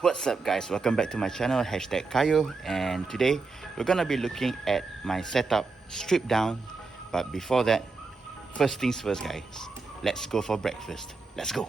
What's up guys, welcome back to my channel, #Kayuh, and today we're gonna be looking at my setup stripped down. But before that, first things first guys, let's go for breakfast. Let's go.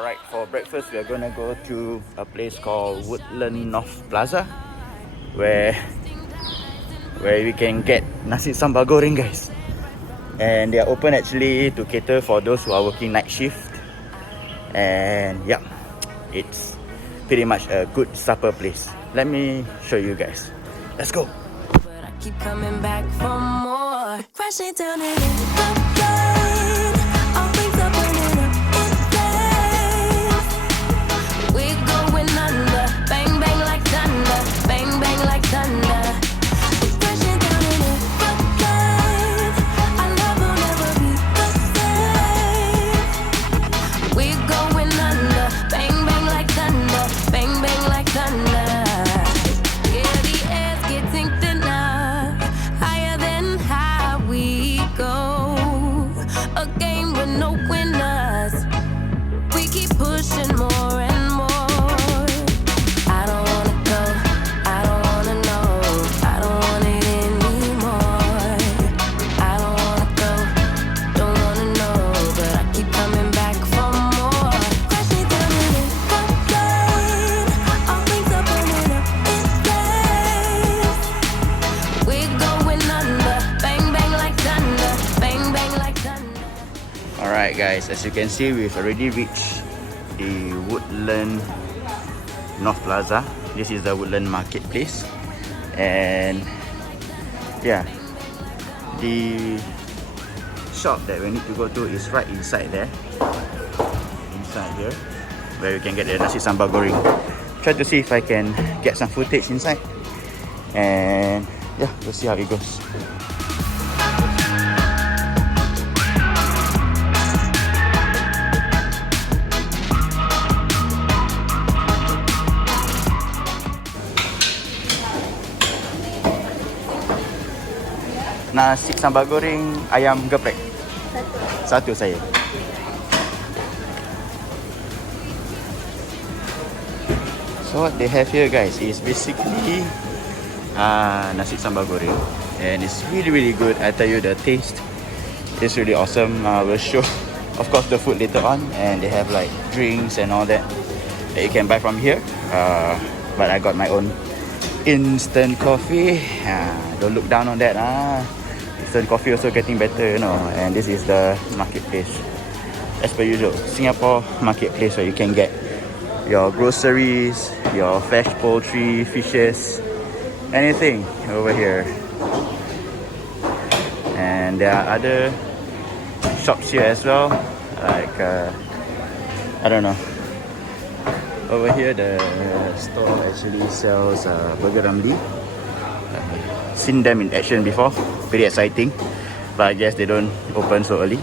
Alright, for breakfast we're gonna go to a place called Woodland North Plaza where we can get nasi sambal goreng guys. And they are open actually to cater for those who are working night shift. And yeah, it's pretty much a good supper place. Let me show you guys. Let's go. But I keep coming back for more. Crashing down in again. All things are burning up in flames. We're going under. Bang bang like thunder. Bang bang like thunder. Crashing down in again. Our love will never be the same. We're going under. Bang bang like thunder. Bang bang like thunder. Yeah, the air's getting thinner, higher than high we go. A game with no winners. We keep pushing more and more. I don't wanna go, I don't wanna know, I don't want it anymore. I don't wanna go, don't wanna know, but I keep coming back for more. Crashing down in it again. All things are burning up in flames. We're going under. Bang bang like thunder. Bang bang like thunder. Alright guys, as you can see, we've already reached the Woodland North Plaza. This is the Woodland Marketplace. And yeah, the shop that we need to go to is right inside there. Inside here, where we can get the nasi sambal goreng. Try to see if I can get some footage inside. And yeah, we'll see how it goes. Nasi sambal goreng ayam geprek. Satu saya. So what they have here guys is basically nasi sambal goreng, and it's really good. I tell you, the taste is really awesome. We'll show of course the food later on, and they have like drinks and all that you can buy from here. But I got my own instant coffee. Don't look down on that. Instant coffee also getting better, you know. And this is the marketplace, as per usual, Singapore marketplace, where you can get your groceries, your fresh poultry, fishes, anything over here. And there are other shops here as well, like I don't know. Over here the store actually sells burger ramly. Seen them in action before, pretty exciting. But I guess they don't open so early.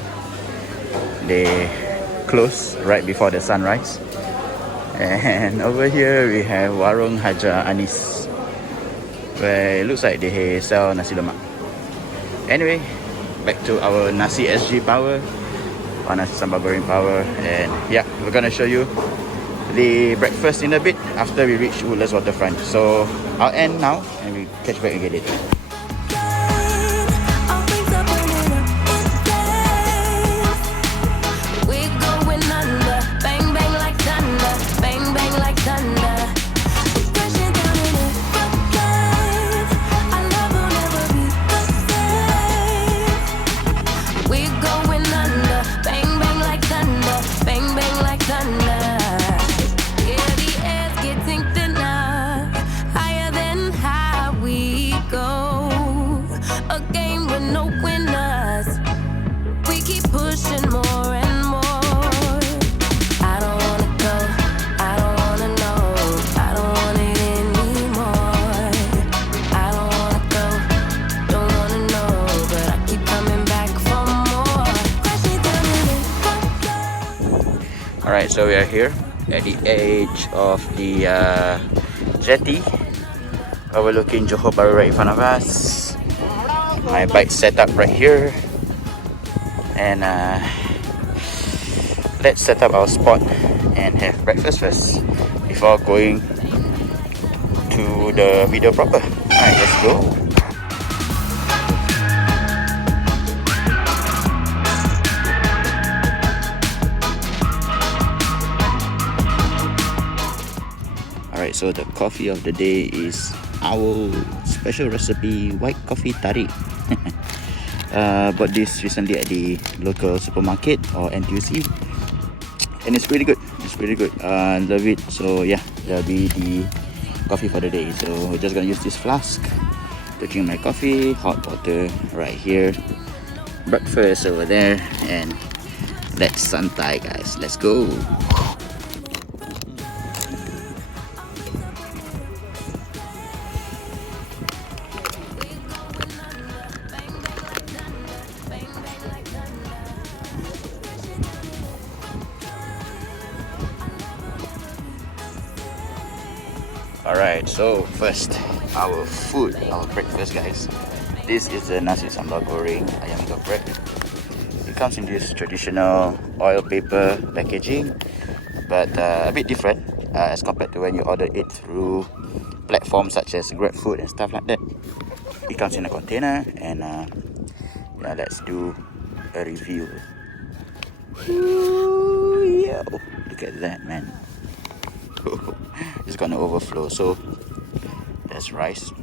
They close right before the sunrise. And over here we have Warung Haja Anis, where it looks like they sell nasi lemak. Anyway, back to our nasi SG Power, or nasi sambal goreng Power. And yeah, we're gonna show you the breakfast in a bit after we reach Woodlands Waterfront. So I'll end now and we catch back again later. All things are burning up in flames. We're going under. Bang bang like thunder. Bang bang like thunder. Crashing down in it again. Our love will never be the same. We're going under. Bang bang like thunder. Bang bang like thunder. Yeah, the air's getting thinner, higher than high we go. A game with no winners. We keep pushing more and more. I don't wanna go, I don't wanna know, I don't want it anymore. I don't wanna go, don't wanna know, but I keep coming back for more. Crashing down in it again. Alright, so we are here at the edge of the jetty, overlooking Johor Bahru right in front of us. My bike set up right here, and let's set up our spot and have breakfast first before going to the video proper. Alright, let's go. Alright, so the coffee of the day is our special recipe white coffee tarik. Bought this recently at the local supermarket or NTUC, and it's pretty good. It's pretty good. Love it. So yeah, that'll be the coffee for the day. So we're just gonna use this flask to drink my coffee. Hot water right here. Breakfast over there, and let's santai, guys. Let's go. Alright, so first, our food, our breakfast, guys. This is the nasi sambal goreng ayam geprek. It comes in this traditional oil paper packaging, but a bit different as compared to when you order it through platforms such as GrabFood and stuff like that. It comes in a container, and yeah, let's do a review. Ooh, yo, look at that, man. It's gonna overflow. So that's rice,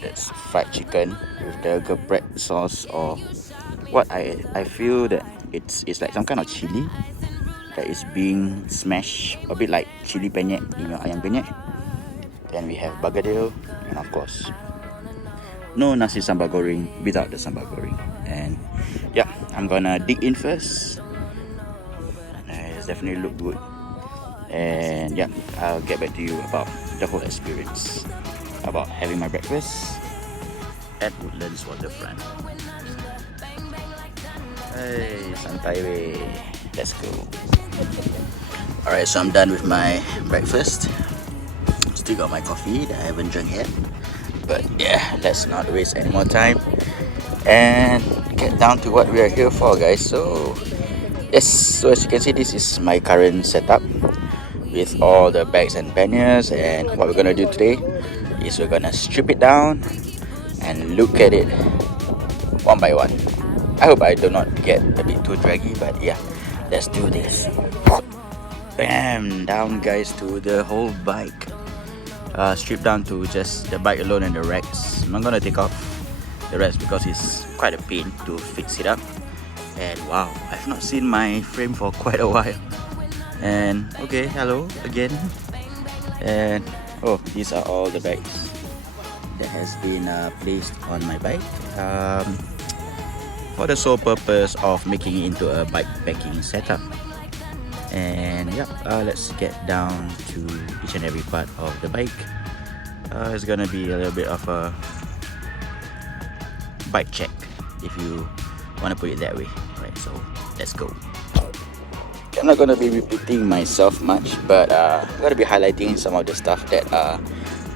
that's fried chicken with the geprek sauce, or what I feel that it's like some kind of chili that is being smashed, a bit like chili penyet in your ayam penyet. Then we have bergedil, and of course no nasi sambal goreng without the sambal goreng. And yeah, I'm gonna dig in first. It's definitely look good. And yeah, I'll get back to you about the whole experience, about having my breakfast at Woodlands waterfront. Hey, santai way. Let's go. Alright, so I'm done with my breakfast. Still got my coffee that I haven't drunk yet. But yeah, let's not waste any more time and get down to what we are here for, guys. So yes, so as you can see, this is my current setup with all the bags and panniers. And what we're gonna do today is we're gonna strip it down and look at it one by one. I hope I do not get a bit too draggy, but yeah, let's do this. Bam, down, guys, to the whole bike. Stripped down to just the bike alone and the racks. I'm not gonna take off the racks because it's quite a pain to fix it up. And wow, I've not seen my frame for quite a while. And okay, hello again. And oh, these are all the bags that has been placed on my bike for the sole purpose of making it into a bike packing setup. And yeah, let's get down to each and every part of the bike. It's gonna be a little bit of a bike check, if you want to put it that way. Right, so let's go. I'm not going to be repeating myself much, but I'm going to be highlighting some of the stuff that are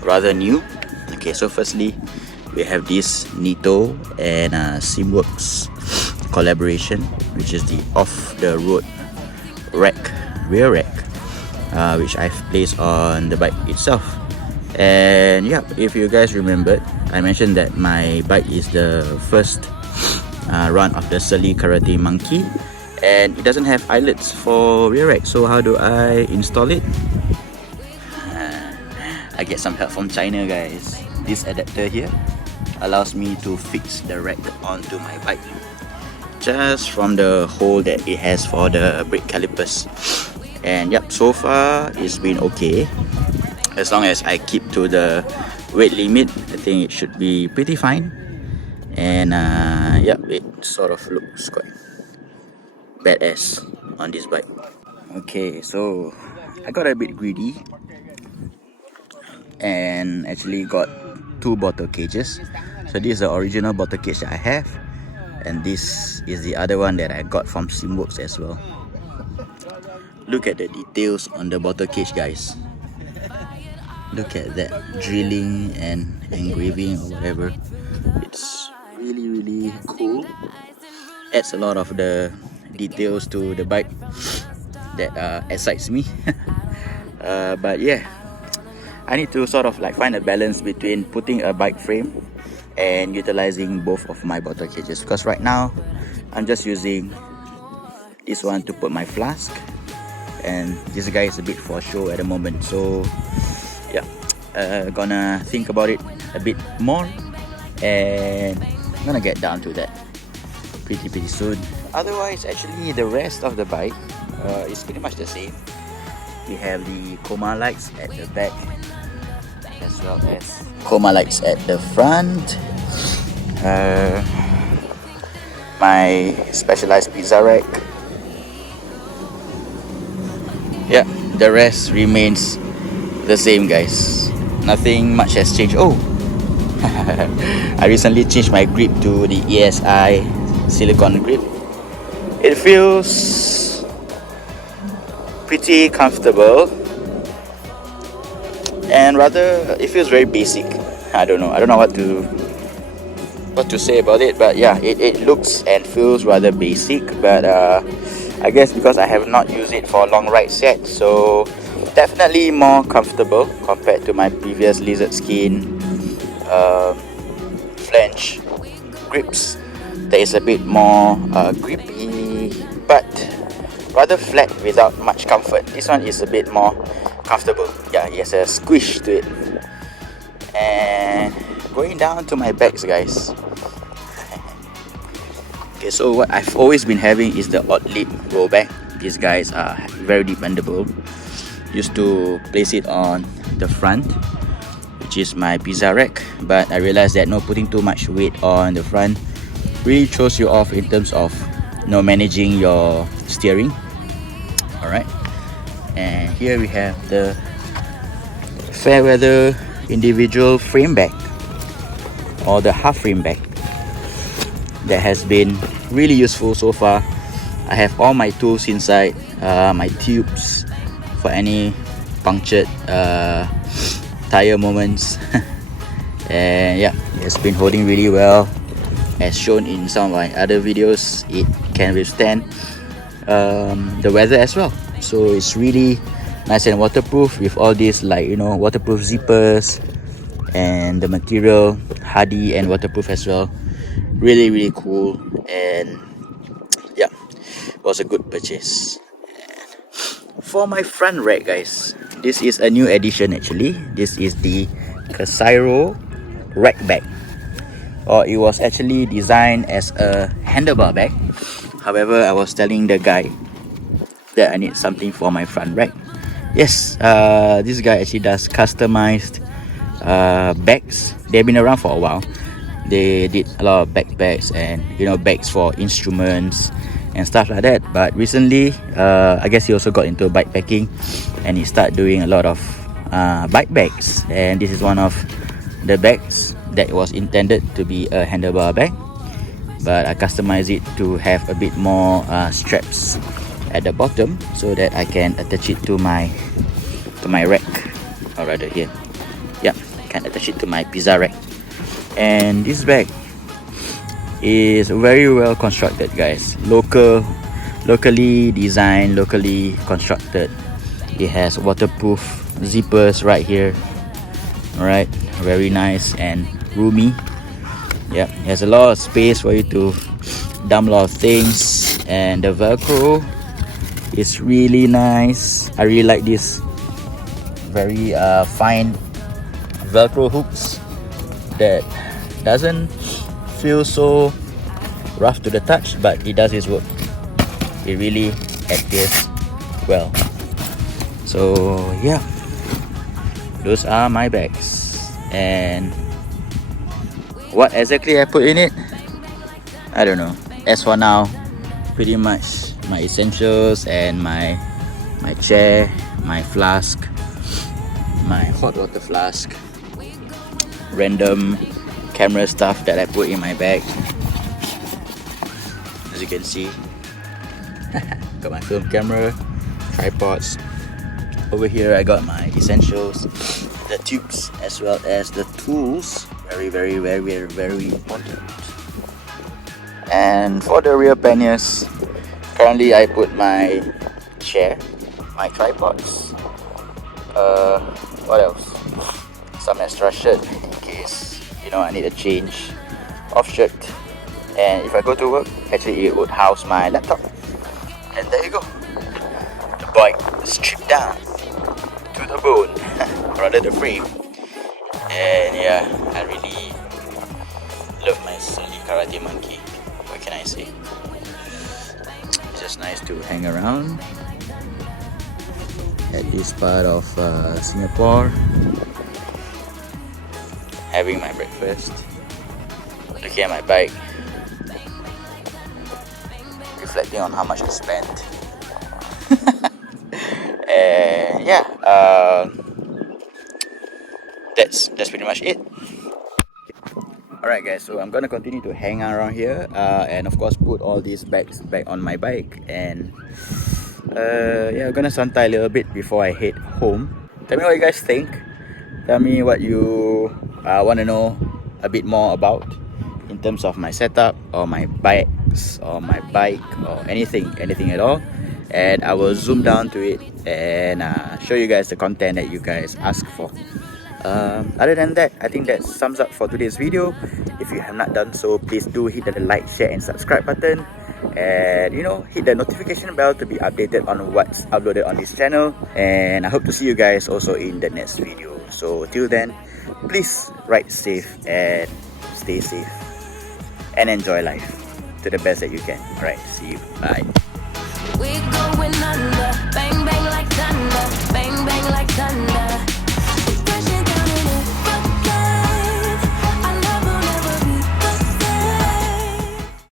rather new. Okay, so firstly, we have this Nito and Simworks collaboration, which is the off-the-road rack, rear rack, which I've placed on the bike itself. And yeah, if you guys remembered, I mentioned that my bike is the first run of the Surly Karate Monkey, and it doesn't have eyelets for rear rack. So how do I install it? I get some help from China, guys. This adapter here allows me to fix the rack onto my bike just from the hole that it has for the brake calipers. And yep, so far it's been okay. As long as I keep to the weight limit, I think it should be pretty fine. And yep, it sort of looks quite badass on this bike. Okay, so I got a bit greedy and actually got two bottle cages. So this is the original bottle cage that I have, and this is the other one that I got from Simworks as well. Look at the details on the bottle cage, guys. Look at that drilling and engraving or whatever. It's really cool. Adds a lot of the details to the bike that excites me. But yeah, I need to sort of like find a balance between putting a bike frame and utilizing both of my bottle cages, because right now I'm just using this one to put my flask, and this guy is a bit for show at the moment. So yeah, gonna think about it a bit more, and I'm gonna get down to that pretty soon. Otherwise, actually the rest of the bike is pretty much the same. We have the coma lights at the back, as well as coma lights at the front. My specialized pizza rack. Yeah, the rest remains the same, guys. Nothing much has changed. Oh, I recently changed my grip to the ESI silicone grip. It feels pretty comfortable, and rather it feels very basic. I don't know what to say about it, but yeah, it looks and feels rather basic, but I guess because I have not used it for long rides yet, so definitely more comfortable compared to my previous lizard skin flange grips. That is a bit more grippy, but rather flat without much comfort. This one is a bit more comfortable. Yeah, it has a squish to it. And going down to my bags, guys. Okay, so what I've always been having is the odd lip roll bag. These guys are very dependable. Used to place it on the front, which is my pizza rack, but I realized that putting too much weight on the front really throws you off in terms of managing your steering. Alright, and here we have the Fairweather individual frame bag, or the half frame bag, that has been really useful so far. I have all my tools inside, my tubes for any punctured tire moments. And yeah, it's been holding really well. As shown in some of my other videos, it can withstand the weather as well. So it's really nice and waterproof with all these waterproof zippers, and the material hardy and waterproof as well. Really cool, and yeah, it was a good purchase. For my front rack, guys, this is a new addition actually. This is the Kayuh rack bag, or it was actually designed as a handlebar bag. However, I was telling the guy that I need something for my front rack. Yes, this guy actually does customized bags. They've been around for a while. They did a lot of backpacks and bags for instruments and stuff like that. But recently, I guess he also got into bike packing, and he started doing a lot of bike bags. And this is one of the bags that was intended to be a handlebar bag, but I customized it to have a bit more straps at the bottom, so that I can attach it to my rack, or rather here, yeah, I can attach it to my pizza rack. And this bag is very well constructed, guys. Locally designed, locally constructed. It has waterproof zippers right here. Alright, very nice and roomy. Yeah, it has a lot of space for you to dump a lot of things, and the Velcro is really nice. I really like this very fine Velcro hooks that doesn't feel so rough to the touch, but it does its work. It really adheres well. So yeah, those are my bags. And what exactly I put in it, I don't know. As for now, pretty much my essentials and my chair, my flask, my hot water flask, random camera stuff that I put in my bag. As you can see, got my film camera, tripods. Over here I got my essentials, the tubes, as well as the tools. Very important. And for the rear panniers, currently I put my chair, my tripods, What else? Some extra shirt in case, you know, I need a change of shirt. And if I go to work, actually it would house my laptop. And there you go. The bike stripped down to the bone, rather the frame. And yeah, I really love my silly karate monkey. What can I say? It's just nice to hang around at this part of Singapore, having my breakfast, looking at my bike, reflecting on how much I spent. And yeah, that's pretty much it. Alright guys, so I'm gonna continue to hang around here and of course put all these bags back on my bike, and yeah, I'm gonna suntai a little bit before I head home. Tell me what you guys think. Tell me what you want to know a bit more about in terms of my setup or my bikes or my bike or anything at all, and I will zoom down to it and show you guys the content that you guys ask for. Other than that, I think that sums up for today's video. If you have not done so, please do hit the like, share and subscribe button, and you know, hit the notification bell to be updated on what's uploaded on this channel. And I hope to see you guys also in the next video. So till then, please ride safe and stay safe and enjoy life to the best that you can. Alright, see you. Bye. We're going under, bang bang like thunder, bang bang like thunder.